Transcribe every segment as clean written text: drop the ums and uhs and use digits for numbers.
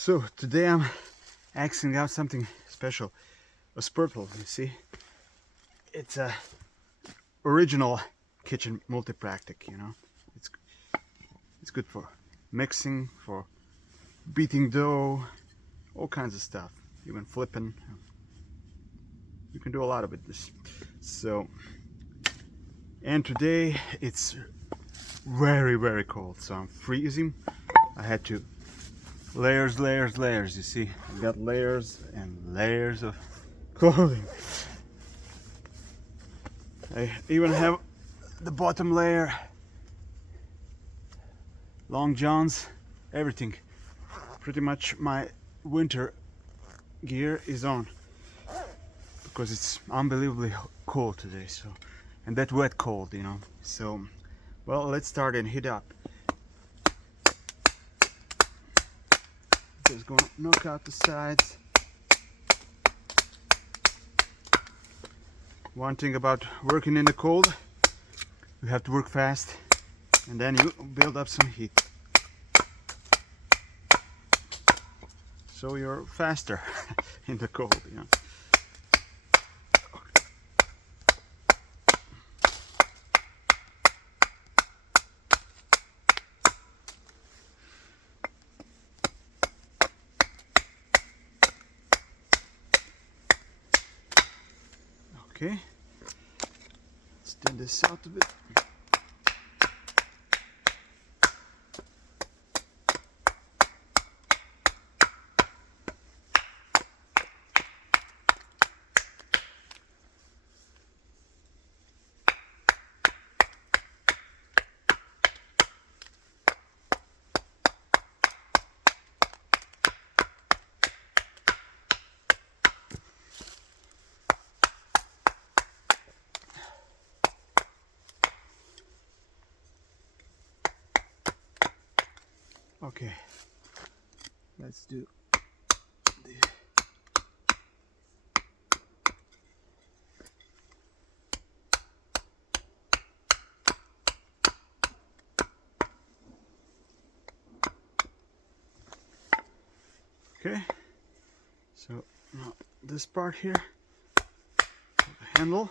So today I'm axing out something special, a Spurtle. You see, it's a original kitchen multi-practic. You know, it's good for mixing, for beating dough, all kinds of stuff, even flipping. You can do a lot of it. And today it's very cold, so I'm freezing. I had to layers, you see, I've got layers and layers of clothing. I even have the bottom layer, long johns, everything. Pretty much my winter gear is on because it's unbelievably cold today. So, and that wet cold, you know. So, well, let's start and heat up. Just gonna knock out the sides. One thing about working in the cold, you have to work fast and then you build up some heat. So you're faster in the cold, you know. Okay, let's thin this out a bit. Okay, let's do the okay, so now this part here, the handle.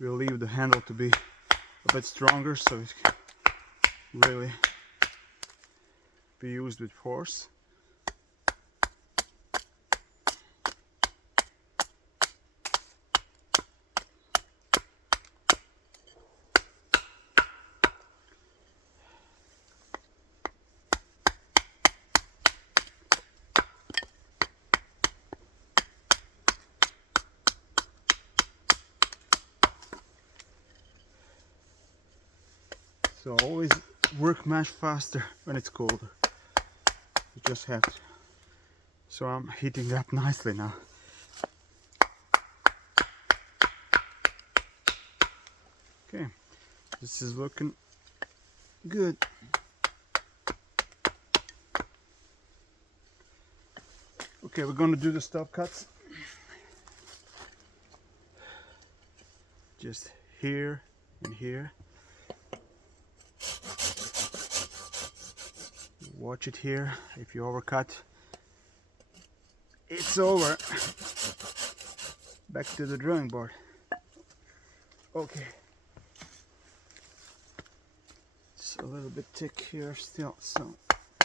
We'll leave the handle to be a bit stronger so it can really be used with force. So always work much faster when it's colder. You just have to. So I'm heating up nicely now. Okay, this is looking good. Okay, we're gonna do the stop cuts. Just here and here. Watch it here. If you overcut, it's over. Back to the drawing board. Okay. It's a little bit thick here still, so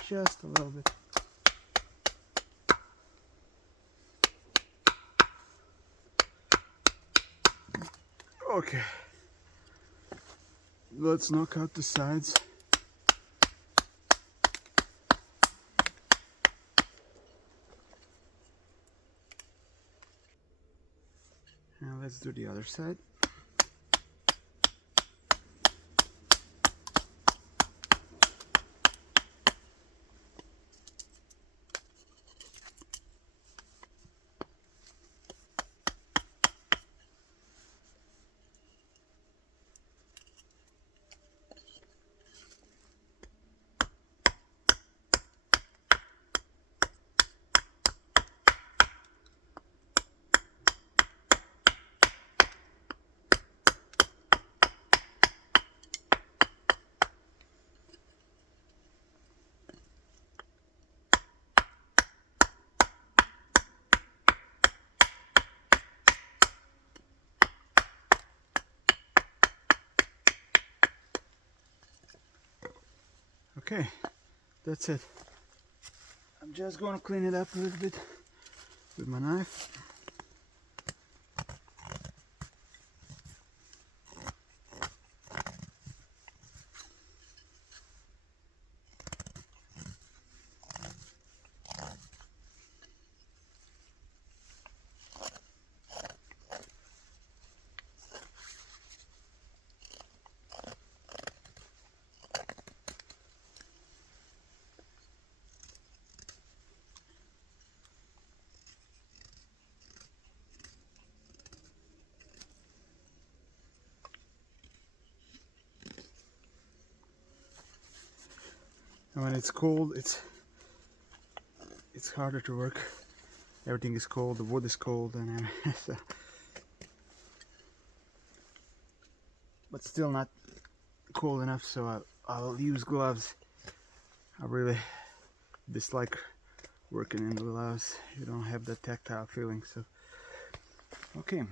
just a little bit. Okay. Let's knock out the sides. Now let's do the other side. Okay, that's it. I'm just going to clean it up a little bit with my knife. And when it's cold, it's harder to work. Everything is cold, the wood is cold, and so, but still not cold enough, so I'll use gloves. I really dislike working in gloves. You don't have that tactile feeling. So okay,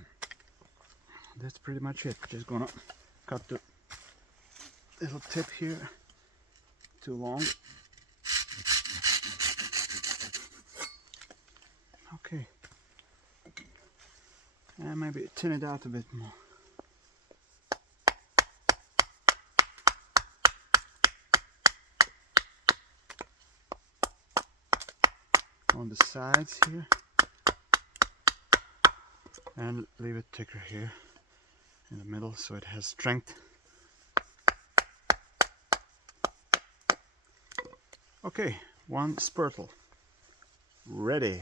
that's pretty much it. Just gonna cut the little tip here. Too long. Okay, and maybe thin it out a bit more. On the sides here, and leave it thicker here in the middle so it has strength. Okay, one Spurtle ready.